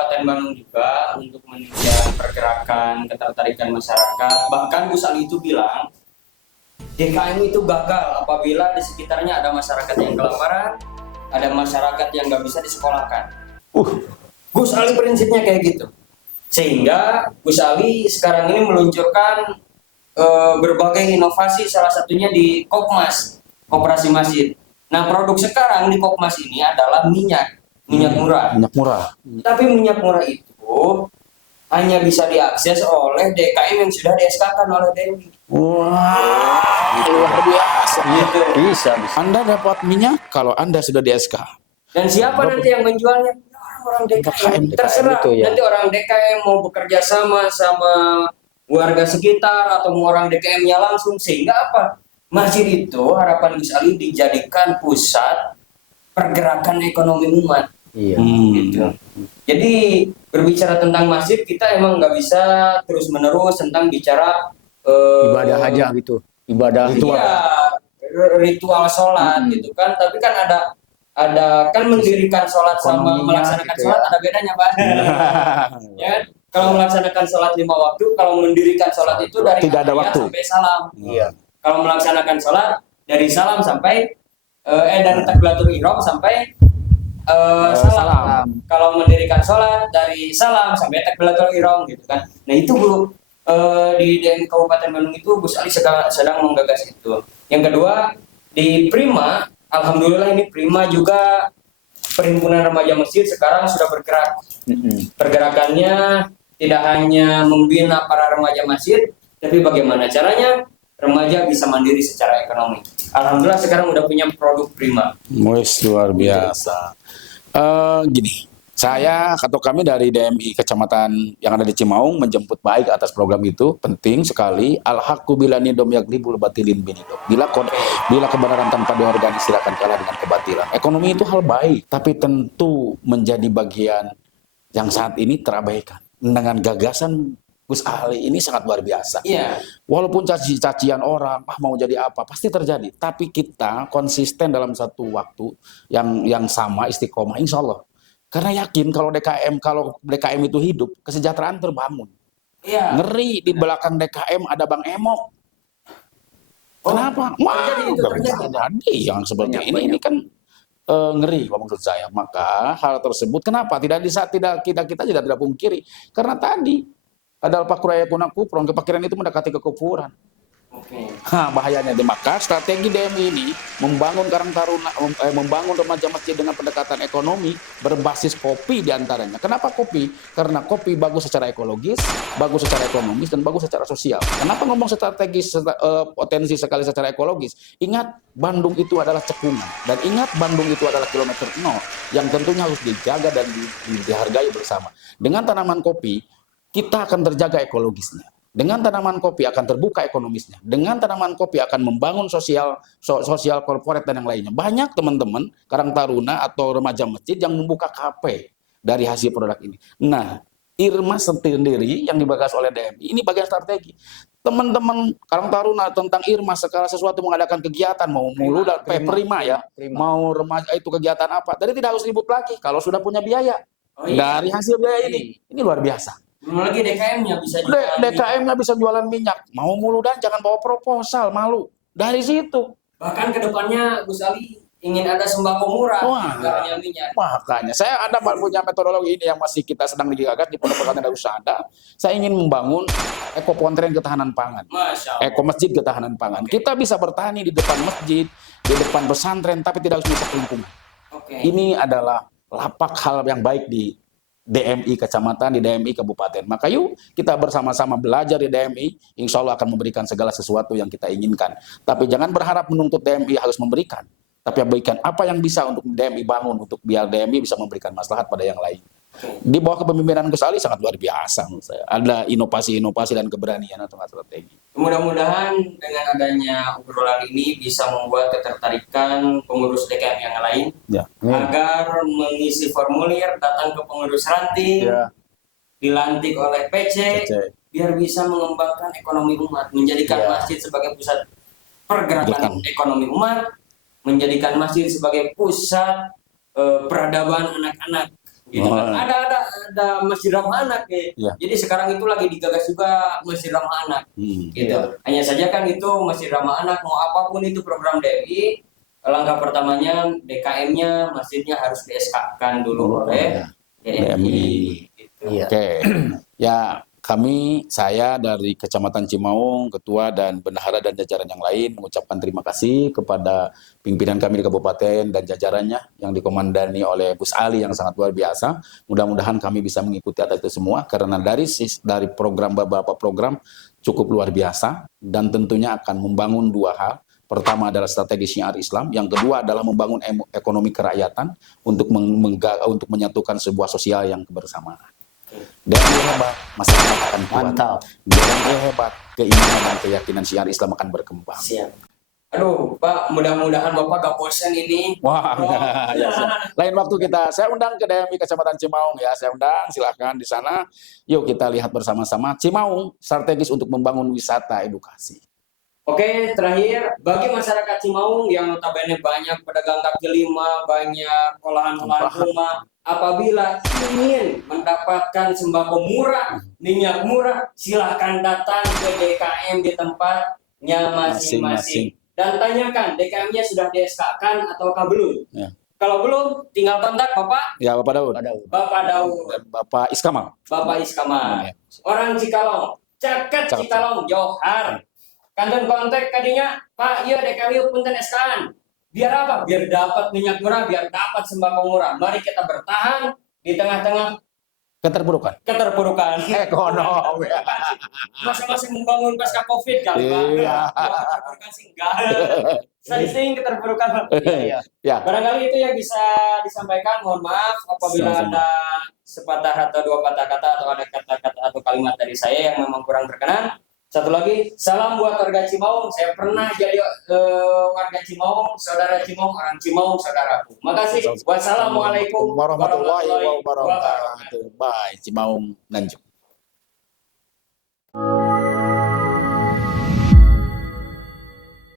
Kabupaten Bandung juga untuk menunjang pergerakan ketertarikan masyarakat. Bahkan Gus Ali itu bilang DKM itu gagal apabila di sekitarnya ada masyarakat yang kelaparan, ada masyarakat yang nggak bisa disekolahkan. Gus Ali prinsipnya kayak gitu. Sehingga Gus Ali sekarang ini meluncurkan berbagai inovasi, salah satunya di Kopmas, Koperasi Masjid. Nah, produk sekarang di Kopmas ini adalah minyak murah. Minyak murah. Tapi minyak murah itu hanya bisa diakses oleh DKM yang sudah di-SK-kan oleh DMI. Wah, luar biasa. Gitu. Bisa. Anda dapat minyak kalau Anda sudah di SK. Dan siapa nanti yang menjualnya? Orang DKM. Terserah. itu, ya. Nanti orang DKM mau bekerja sama warga sekitar atau mau orang DKM-nya langsung, sehingga apa? Masjid itu harapan Gus Ali dijadikan pusat pergerakan ekonomi umat. Iya. Gitu. Jadi berbicara tentang masjid, kita emang nggak bisa terus-menerus tentang bicara Ibadah aja gitu. Ibadah ritual. Iya, ritual sholat gitu kan. Tapi kan ada kan mendirikan sholat sama melaksanakan gitu, sholat ada bedanya, Pak. Ya, kalau melaksanakan sholat 5 waktu, kalau mendirikan sholat itu dari tidak ada waktu sampai salam. Iya. Kalau melaksanakan sholat dari salam sampai dari takbiratul ihram sampai salam. Kalau mendirikan sholat dari salam sampai takbiratul ihram gitu kan. Nah itu Bu, di DMI Kabupaten Bandung itu Gus Ali sedang menggagas itu. Yang kedua di Prima, alhamdulillah ini Prima juga Perhimpunan Remaja Masjid sekarang sudah bergerak. Pergerakannya tidak hanya membina para remaja masjid, tapi bagaimana caranya remaja bisa mandiri secara ekonomi. Alhamdulillah sekarang udah punya produk Prima. Luar biasa. Gini, saya atau kami dari DMI Kecamatan yang ada di Cimaung menjemput baik atas program itu, penting sekali. Al-haqqu bila nidom yaglibul batilin binidom. Bila kebenaran tanpa diorganisir akan kalah dengan kebatilan. Ekonomi itu hal baik, tapi tentu menjadi bagian yang saat ini terabaikan. Dengan gagasan Gus Ali ini sangat luar biasa. Iya. Walaupun cacian orang, mau jadi apa, pasti terjadi. Tapi kita konsisten dalam satu waktu yang sama, istiqomah, insya Allah. Karena yakin kalau DKM itu hidup, kesejahteraan terbangun. Iya. Ngeri di belakang DKM ada Bang Emok. Kenapa? Terjadi yang seperti ini kan ngeri menurut saya. Maka hal tersebut kenapa tidak kita tidak pungkiri, karena tadi adalah pakuraya kunakupron, kepakiran itu mendekati kekufuran. Bahayanya. Maka strategi DMI ini membangun Karang Taruna, membangun remaja masjid dengan pendekatan ekonomi berbasis kopi diantaranya. Kenapa kopi? Karena kopi bagus secara ekologis, bagus secara ekonomis, dan bagus secara sosial. Kenapa ngomong strategis, potensi sekali secara ekologis? Ingat, Bandung itu adalah cekungan, dan ingat Bandung itu adalah kilometer 0 yang tentunya harus dijaga dan dihargai bersama. Dengan tanaman kopi kita akan terjaga ekologisnya. Dengan tanaman kopi akan terbuka ekonomisnya. Dengan tanaman kopi akan membangun sosial korporat dan yang lainnya. Banyak teman-teman Karang Taruna atau remaja masjid yang membuka kafe dari hasil produk ini. Nah, Irma sendiri yang dibagas oleh DMI ini bagian strategi. Teman-teman Karang Taruna tentang Irma segala sesuatu mengadakan kegiatan mau mulu dan Prima ya. Mau remaja itu kegiatan apa? Tadi tidak harus ribut lagi kalau sudah punya biaya. Dari hasil biaya ini luar biasa. Lagi DKM-nya bisa jualan DKM-nya bisa jualan minyak. Mau mulu dan jangan bawa proposal, malu. Dari situ. Bahkan kedepannya Gus Ali ingin ada sembako murah, tidak hanya minyak. Makanya saya punya metodologi ini yang masih kita sedang digagas di Pondok Pesantren Darus Saada. Saya ingin membangun ekopontren ketahanan pangan, eko masjid ketahanan pangan. Kita bisa bertahan di depan masjid, di depan pesantren, tapi tidak harus merusak lingkungan. Ini adalah lapak hal yang baik di DMI Kecamatan, di DMI Kabupaten. Maka yuk kita bersama-sama belajar di DMI, insya Allah akan memberikan segala sesuatu yang kita inginkan. Tapi jangan berharap menuntut DMI harus memberikan, tapi berikan apa yang bisa untuk DMI bangun, untuk biar DMI bisa memberikan maslahat pada yang lain. Di bawah kepemimpinan Gus Ali sangat luar biasa menurut saya. Ada inovasi-inovasi dan keberanian atau strategi. Mudah-mudahan dengan adanya obrolan ini bisa membuat ketertarikan pengurus DKM yang lain agar mengisi formulir, datang ke pengurus ranting, dilantik oleh PC, biar bisa mengembangkan ekonomi umat, menjadikan masjid sebagai pusat pergerakan ekonomi umat, menjadikan masjid sebagai pusat peradaban anak-anak. gitu kan. Ada masjid ramah anak ya. Iya. Jadi sekarang itu lagi digagas juga masjid ramah anak gitu. Hanya saja kan itu masjid ramah anak, mau apapun itu program DMI, langkah pertamanya DKM-nya masjidnya harus di-SK-kan dulu oleh DMI gitu. Oke. Ya, saya dari Kecamatan Cimaung, Ketua dan Bendahara dan jajaran yang lain mengucapkan terima kasih kepada pimpinan kami di kabupaten dan jajarannya yang dikomandani oleh Gus Ali yang sangat luar biasa. Mudah-mudahan kami bisa mengikuti atas itu semua karena dari program beberapa program cukup luar biasa dan tentunya akan membangun dua hal. Pertama adalah strategi syiar Islam, yang kedua adalah membangun ekonomi kerakyatan untuk menyatukan sebuah sosial yang kebersamaan. Dan hebat, masyarakat akan kuat. Mantap. Dan hebat, keimanan dan keyakinan syiar Islam akan berkembang. Siap. Aduh, Pak, mudah-mudahan Bapak gak bosan ini. Wah, ya, lain waktu saya undang ke DMI Kecamatan Cimaung ya, saya undang, silahkan di sana. Yuk kita lihat bersama-sama Cimaung strategis untuk membangun wisata edukasi. Oke, terakhir bagi masyarakat Cimaung yang notabene banyak pedagang kaki lima, banyak olahan-olahan rumah, apabila ingin mendapatkan sembako murah, minyak murah, silahkan datang ke DKM di tempatnya masing-masing. Dan tanyakan DKM-nya sudah di-SK-kan ataukah belum? Ya. Kalau belum, tinggal kontak Bapak. Ya, Bapak Daud. Bapak Daud. Dan Bapak Iskamal. Bapak Iskamal. Orang Cikalong. Caket Cikalong, Johar. Kantor kontak tadinya, Pak, iya DKW punten SK-an. Biar apa? Biar dapat minyak murah, biar dapat sembako murah. Mari kita bertahan di tengah-tengah Keterpurukan. Ekonomi. Masa-masa membangun pasca COVID kali, Pak. Iya. Keterpurukan sih enggak. Sering keterpurukan. Iya. Ya. Barangkali itu yang bisa disampaikan. Mohon maaf apabila Sama-sama. ada sepatah atau dua patah kata atau ada kata-kata atau kalimat dari saya yang memang kurang berkenan. Satu lagi, salam buat warga Cimaung. Saya pernah jadi warga Cimaung, saudara Cimaung, orang Cimaung, saudaraku. Makasih. Wassalamualaikum warahmatullahi wabarakatuh. Bye, Cimaung Nanjuk.